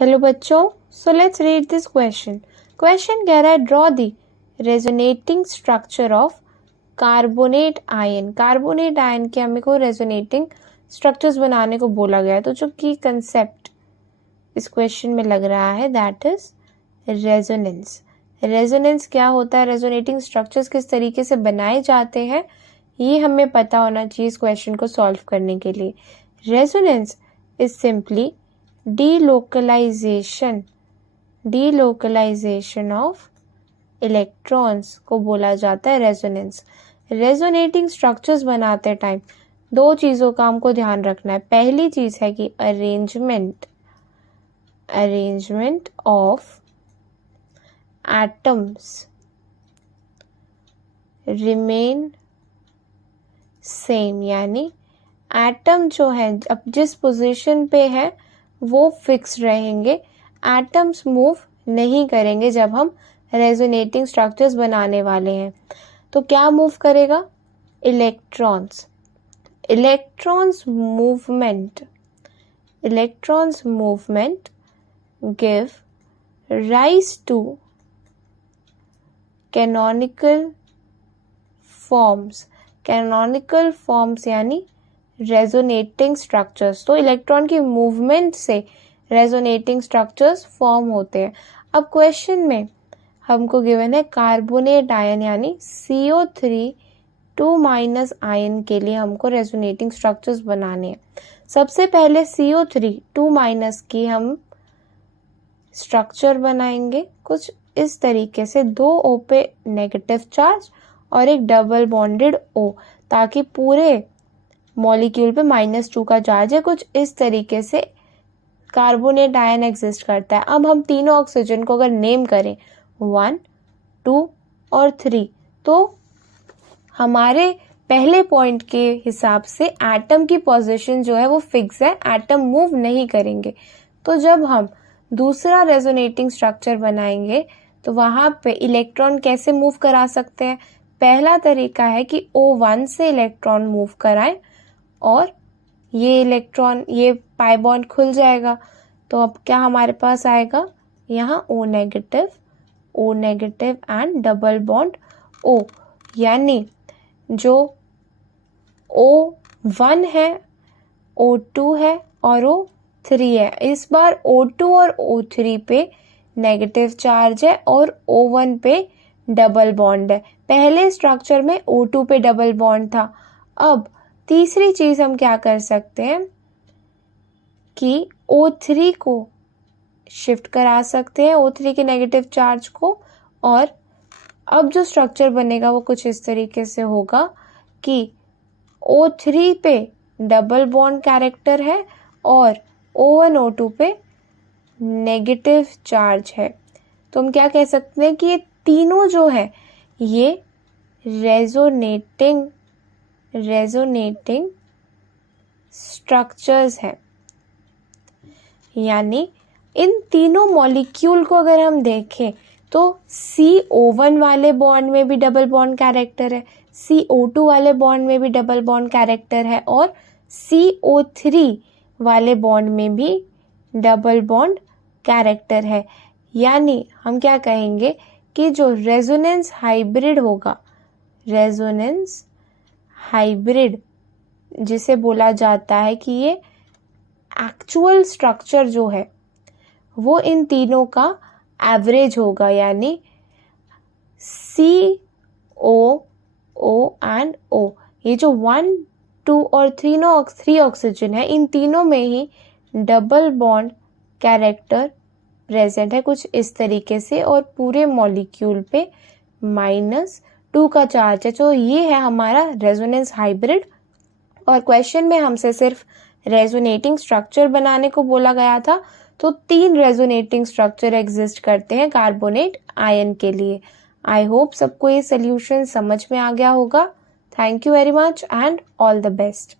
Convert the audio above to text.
Hello बच्चों, so let's read this question. Question कह रहा है draw the resonating structure of carbonate ion. Carbonate ion के हमें को रेजोनेटिंग स्ट्रक्चर्स बनाने को बोला गया है। तो जो की कंसेप्ट इस क्वेश्चन में लग रहा है दैट इज रेजोनेंस। रेजोनेंस क्या होता है, रेजोनेटिंग स्ट्रक्चर्स किस तरीके से बनाए जाते हैं, ये हमें पता होना चाहिए इस क्वेश्चन को सॉल्व करने के लिए। Resonance is simply delocalisation of electrons को बोला जाता है रेजोनेंस। रेजोनेटिंग स्ट्रक्चर्स बनाते टाइम दो चीजों का हमको ध्यान रखना है। पहली चीज है कि arrangement of atoms remain same, यानी एटम जो है अब जिस पोजीशन पे है वो फिक्स रहेंगे, एटम्स मूव नहीं करेंगे जब हम रेजोनेटिंग स्ट्रक्चर्स बनाने वाले हैं। तो क्या मूव करेगा? Electrons movement give rise to canonical forms यानी रेजोनेटिंग स्ट्रक्चर्स। तो इलेक्ट्रॉन की मूवमेंट से रेजोनेटिंग स्ट्रक्चर्स फॉर्म होते हैं। अब क्वेश्चन में हमको गिवन है कार्बोनेट आयन यानी CO3 2- आयन के लिए हमको रेजोनेटिंग स्ट्रक्चर्स बनाने हैं। सबसे पहले CO3 2- की हम स्ट्रक्चर बनाएंगे कुछ इस तरीके से, 2 O पे नेगेटिव चार्ज और एक डबल बॉन्डेड O, ताकि पूरे मॉलिक्यूल पे -2 का चार्ज है। कुछ इस तरीके से कार्बोनेट आयन एग्जिस्ट करता है। अब हम तीनों ऑक्सीजन को अगर नेम करें 1, 2 और 3, तो हमारे पहले पॉइंट के हिसाब से एटम की पोजीशन जो है वो फिक्स है, एटम मूव नहीं करेंगे। तो जब हम दूसरा रेजोनेटिंग स्ट्रक्चर बनाएंगे तो वहां पे इलेक्ट्रॉन कैसे मूव करा सकते हैं? पहला तरीका है कि O1 से इलेक्ट्रॉन मूव कराएं और ये पाई बॉन्ड खुल जाएगा। तो अब क्या हमारे पास आएगा? यहाँ O negative and double bond O, यानी जो O1 है, O2 है और O3 है। इस बार O2 और O3 पे नेगेटिव चार्ज है और O1 पे डबल बॉन्ड है। पहले स्ट्रक्चर में O2 पे डबल बॉन्ड था। अब तीसरी चीज हम क्या कर सकते हैं कि O3 को शिफ्ट करा सकते हैं, O3 के नेगेटिव चार्ज को, और अब जो स्ट्रक्चर बनेगा वो कुछ इस तरीके से होगा कि O3 पे डबल बॉन्ड कैरेक्टर है और O1 O2 पे नेगेटिव चार्ज है। तो हम क्या कह सकते हैं कि ये तीनों जो है ये रेजोनेटिंग स्ट्रक्चर्स है। यानी इन तीनों मॉलिक्यूल को अगर हम देखें तो CO1 वाले बॉन्ड में भी डबल बॉन्ड कैरेक्टर है, CO2 वाले बॉन्ड में भी डबल बॉन्ड कैरेक्टर है और CO3 वाले बॉन्ड में भी डबल बॉन्ड कैरेक्टर है। यानी हम क्या कहेंगे कि जो रेजोनेंस हाइब्रिड जिसे बोला जाता है कि ये एक्चुअल स्ट्रक्चर जो है वो इन तीनों का एवरेज होगा, यानी CO, O एंड O। ये जो 1, 2 और 3 ऑक्सीजन है, इन तीनों में ही डबल बॉन्ड कैरेक्टर प्रेजेंट है कुछ इस तरीके से, और पूरे मॉलिक्यूल पे -2 का चार्ज है। तो ये है हमारा रेजोनेंस हाइब्रिड। और क्वेश्चन में हमसे सिर्फ रेजोनेटिंग स्ट्रक्चर बनाने को बोला गया था, तो 3 रेजोनेटिंग स्ट्रक्चर एग्जिस्ट करते हैं कार्बोनेट आयन के लिए। आई होप सबको ये सोल्यूशन समझ में आ गया होगा। Thank you very much and all the best.